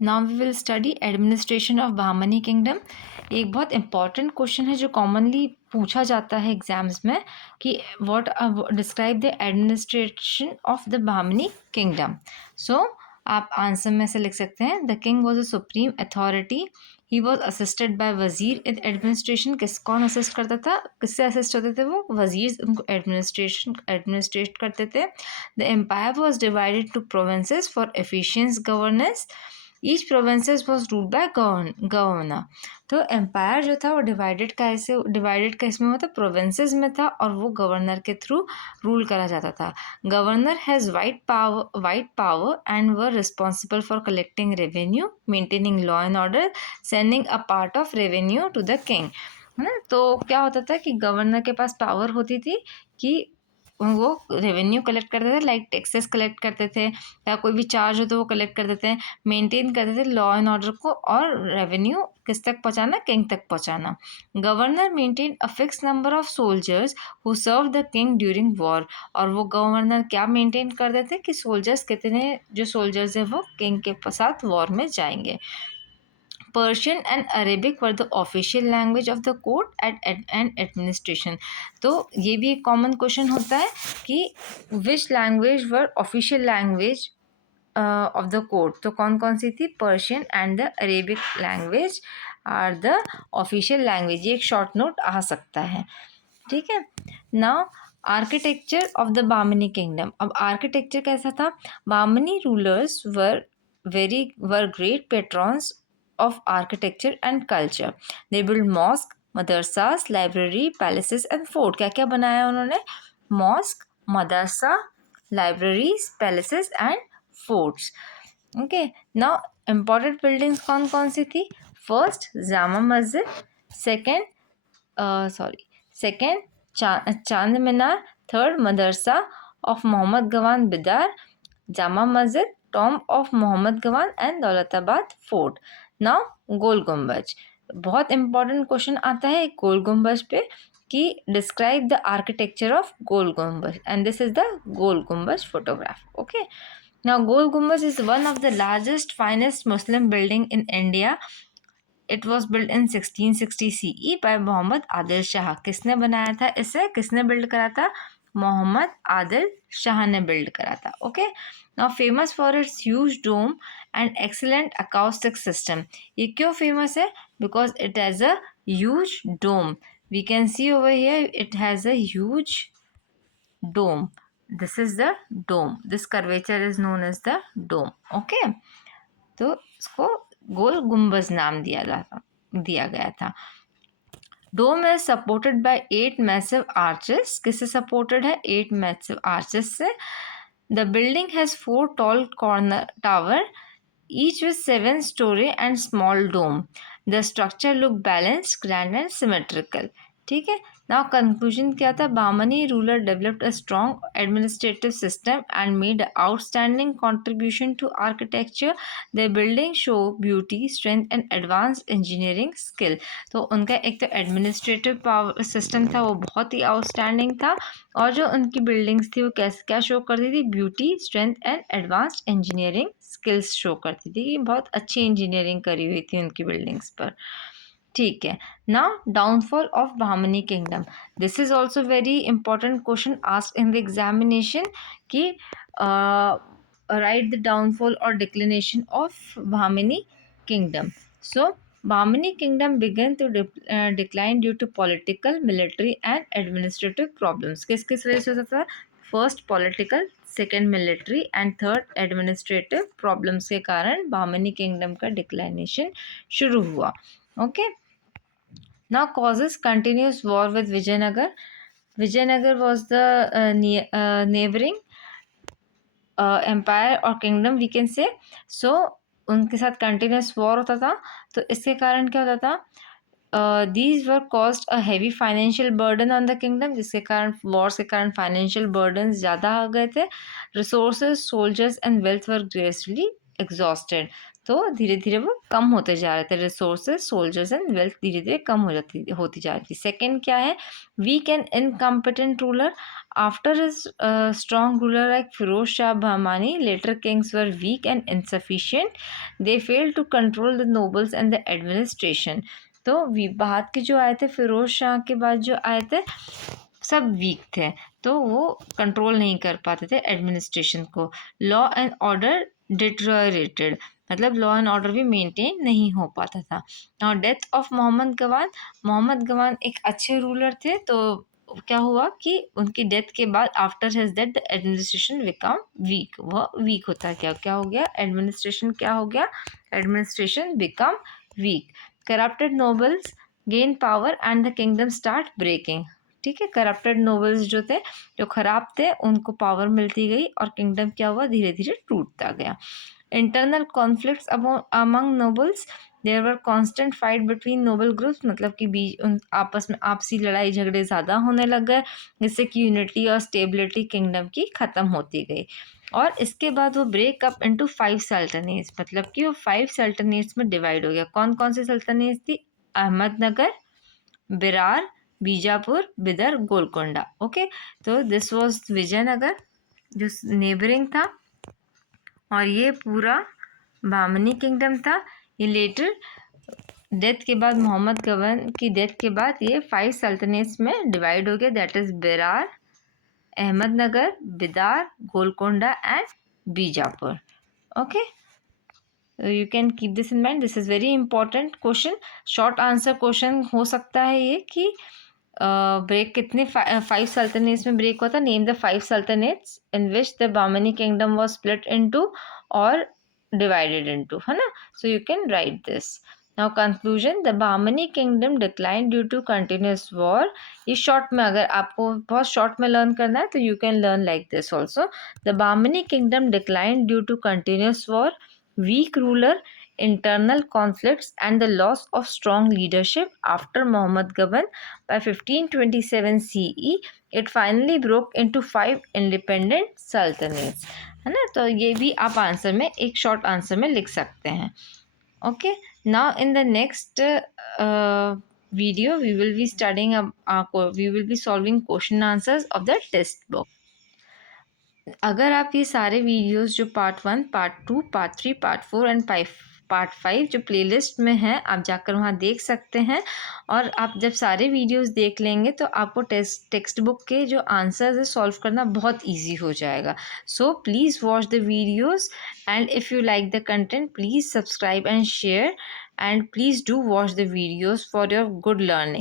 Now we will study administration of Bahmani kingdom. एक बहुत important question है जो कॉमनली पूछा जाता है एग्जाम्स में कि what describe the administration of the Bahmani kingdom. So आप आंसर में से लिख सकते हैं the king was a supreme authority, he was assisted by वजीर इन एडमिनिस्ट्रेशन। कौन असिस्ट करता था, किससे असिस्ट होते थे वो? वजीर उनको एडमिनिस्ट्रेट करते थे। The empire was divided two provinces for efficient governance, each provinces was ruled by governor. तो एम्पायर जो था वो डिवाइडेड कैसे में होता, प्रोविंसेस में था, और वो गवर्नर के थ्रू रूल करा जाता था। Governor has wide power and were responsible for collecting revenue, maintaining law and order, sending a part of revenue to the king. है ना? तो क्या होता था कि गवर्नर के पास पावर होती थी कि वो रेवेन्यू कलेक्ट करते थे, लाइक टैक्सेस कलेक्ट करते थे, या कोई भी चार्ज हो तो वो कलेक्ट करते थे, मेंटेन करते थे लॉ एंड ऑर्डर को, और रेवेन्यू किस तक पहुंचाना, किंग तक पहुंचाना। Governor maintain a fix number of soldiers who serve the king during war. और वो गवर्नर क्या मेंटेन करते थे कि सोल्जर्स कितने, जो सोल्जर्स है वो किंग के साथ वॉर में जाएंगे। Persian and Arabic were the official language of the court and administration. तो ये भी एक कॉमन क्वेश्चन होता है कि which language were official language of the court. तो कौन कौन सी थी? Persian and the Arabic language are the official language. ये एक शॉर्ट नोट आ सकता है, ठीक है। Now architecture of the Bahmani kingdom. अब आर्किटेक्चर कैसा था? Bahmani rulers were great पेट्रॉन्स of architecture and culture. They built mosque, मदरसास, लाइब्रेरी, पैलेसेस एंड फोर्ट। क्या क्या बनाया उन्होंने? मॉस्क, मदरसा, libraries, palaces and forts. Okay, now important buildings कौन कौन सी थी? First Jama Masjid, second Chand Minar, third मदरसा of Mohammad Gawan Bidar, Jama Masjid, tomb of Mohammad Gawan and Daulatabad fort. Now Gol Gumbaz, बहुत इंपॉर्टेंट क्वेश्चन आता है गोल गुम्बज पे कि describe the architecture of Gol Gumbaz, and this is the Gol Gumbaz photograph. Okay, now Gol Gumbaz is one of the largest finest Muslim building in India. It was build in 1660 CE by Mohammed Adil Shah. किसने बनाया था इसे, किसने बिल्ड करा था? मोहम्मद आदिल शाह ने बिल्ड करा था। Okay, now famous for its huge dome and excellent acoustic system. ये क्यों फेमस है? Because it has a huge dome. We can see over here it has a huge dome. This is the dome. This curvature is known as the dome. Okay, तो इसको गोल गुम्बज नाम दिया गया था। Dome is supported by 8 massive arches. किससे supported है? 8 massive arches से। The building has 4 tall corner tower, each with 7 story and small dome. The structure look balanced, grand and symmetrical. ठीक है, नाउ कंक्लूजन क्या था? Bahmani ruler developed a strong administrative system and made outstanding contribution to architecture. The building show beauty, strength and advanced engineering skill. तो उनका एक तो administrative power system था वो बहुत ही आउटस्टैंडिंग था, और जो उनकी बिल्डिंग्स थी वो कैसे क्या शो करती थी? Beauty, strength and advanced engineering skills show करती थी। बहुत अच्छी इंजीनियरिंग करी हुई थी उनकी बिल्डिंग्स पर, ठीक है। Now downfall of Bahmani kingdom. This is also very important question asked in the examination कि राइट द डाउनफॉल और declination of Bahmani kingdom. So Bahmani kingdom began to decline due to political, military and administrative problems. किस किस वजह से होता था? First political, second military and third administrative problems के कारण बामनी किंगडम का डिक्लाइनेशन शुरू हुआ। Okay, now causes continuous war with Vijayanagar. Vijayanagar was the neighbouring empire और kingdom we can say. So उनके साथ कंटिन्यूस वॉर होता था, तो इसके कारण क्या होता था? These were cost a heavy financial burden on the kingdom, जिसके कारण वॉर्स के कारण फाइनेंशियल बर्डन ज़्यादा आ गए थे। Resources, soldiers and wealth were gradually exhausted. तो धीरे धीरे वो कम होते जा रहे थे, रिसोर्सेज, सोल्जर्स एंड वेल्थ धीरे धीरे कम होती जा रही थी। सेकेंड क्या है? Weak and incompetent ruler. after his strong ruler like Firoz Shah Bahmani, later kings were weak and insufficient. They failed to control the nobles and the administration. तो बाद के जो आए थे फिरोज शाह के बाद जो आए थे सब वीक थे, तो वो कंट्रोल नहीं कर पाते थे एडमिनिस्ट्रेशन को. लॉ एंड ऑर्डर डिटरोरेटेड, मतलब लॉ एंड ऑर्डर भी मेंटेन नहीं हो पाता था. और डेथ ऑफ मोहम्मद गवान एक अच्छे रूलर थे, तो क्या हुआ कि उनकी डेथ के बाद after his death the administration become weak. वह वीक होता क्या हो गया, एडमिनिस्ट्रेशन क्या हो गया, administration become weak. Corrupted nobles gain power and the kingdom start breaking. ठीक है, करप्टेड नोबल्स जो थे, जो खराब थे, उनको पावर मिलती गई और किंगडम क्या हुआ, धीरे धीरे टूटता गया. Internal conflicts among nobles, there were constant fight between noble groups, मतलब कि बीच आपस में आपसी लड़ाई झगड़े ज़्यादा होने लग गए, जिससे कि यूनिटी और स्टेबिलिटी किंगडम की ख़त्म होती गई. और इसके बाद वो ब्रेक अप इनटू 5 सल्तनेट्स, मतलब कि वो 5 सल्तनेट्स में डिवाइड हो गया. कौन कौन से सल्तनेट्स थी, अहमदनगर, बिरार, बीजापुर, बिदर, गोलकोंडा. ओके, तो दिस वाज विजयनगर जो नेबरिंग था, और ये पूरा बामनी किंगडम था. ये लेटर डेथ के बाद, मोहम्मद गवन की डेथ के बाद ये 5 सल्तनेट्स में डिवाइड हो गया. दैट इज़ बिरार, Ahmednagar, Bidar, Golconda and Bijapur. Okay, you can keep this in mind. This is very important question, short answer question हो सकता है ये कि ब्रेक कितने 5 सल्तनेट्स में ब्रेक हुआ था. Name the 5 sultanates in which the Bahmani kingdom was split into और डिवाइडेड इनटू, है ना. So you can write this. Now conclusion, the Bahmani kingdom decline due to continuous war. ये शॉर्ट में, अगर आपको बहुत शॉर्ट में लर्न करना है तो you can learn like this also. The Bahmani kingdom decline due to continuous war, weak ruler, internal conflicts and the loss of strong leadership. After Muhammad Gaban, by 1527 CE, it finally broke into 5 independent sultanates, है ना. तो ये भी आप answer में, एक short answer में लिख सकते हैं. Okay, now in the next video we will be studying we will be solving question answers of the test book. अगर आप ये सारे वीडियोस जो part 1, part 2, part 3, part 4 and part 5 जो प्लेलिस्ट में हैं, आप जाकर वहाँ देख सकते हैं. और आप जब सारे वीडियोस देख लेंगे तो आपको टेक्स्ट बुक के जो आंसर्स है सॉल्व करना बहुत इजी हो जाएगा. So please watch the videos and if you like the content please subscribe and share, and please do watch the videos for your good learning.